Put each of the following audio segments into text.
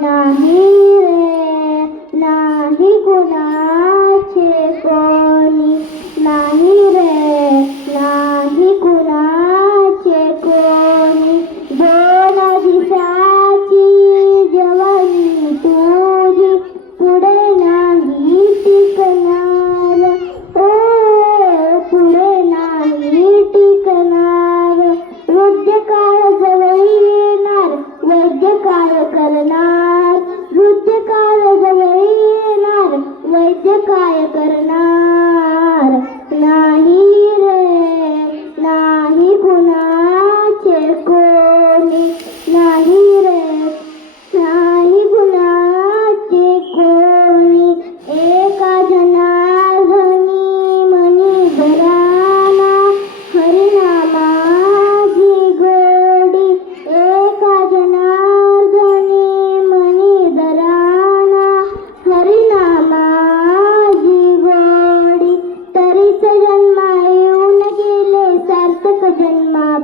नाही रे नाही कुणाचे काय करणार नृत्य काय जवळ येणार वैद्य काय करणार.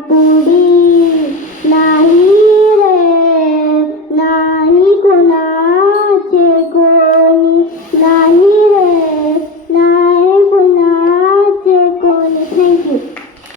Boom.